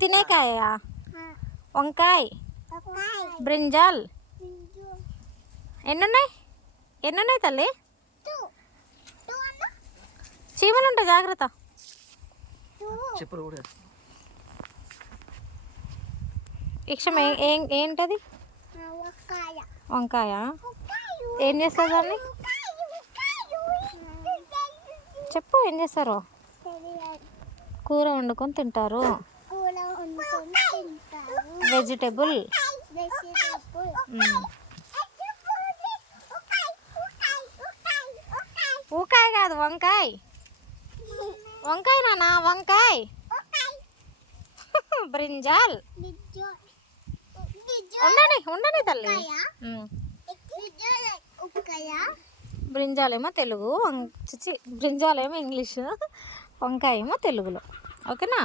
తినేకాయ, వంకాయ, బ్రింజాల్. ఎన్నున్నాయి ఎన్నున్నాయి తల్లి? చీమలు ఉంటాయి, జాగ్రత్త. ఇక్షం ఏంటది? వంకాయ. ఏం చేస్తారు దాన్ని? చెప్పు, ఏం చేస్తారు? కూర వండుకొని తింటారు. వెజిటేబుల్. ఊకాయ కాదు, వంకాయ. వంకాయ నాన్న, వంకాయ. బ్రింజాల్. ఉండని ఉండని తల్లి. బ్రింజాల్ ఏమో తెలుగు, బ్రింజాల్ ఏమో ఇంగ్లీష్, వంకాయ ఏమో తెలుగులో. ఓకేనా?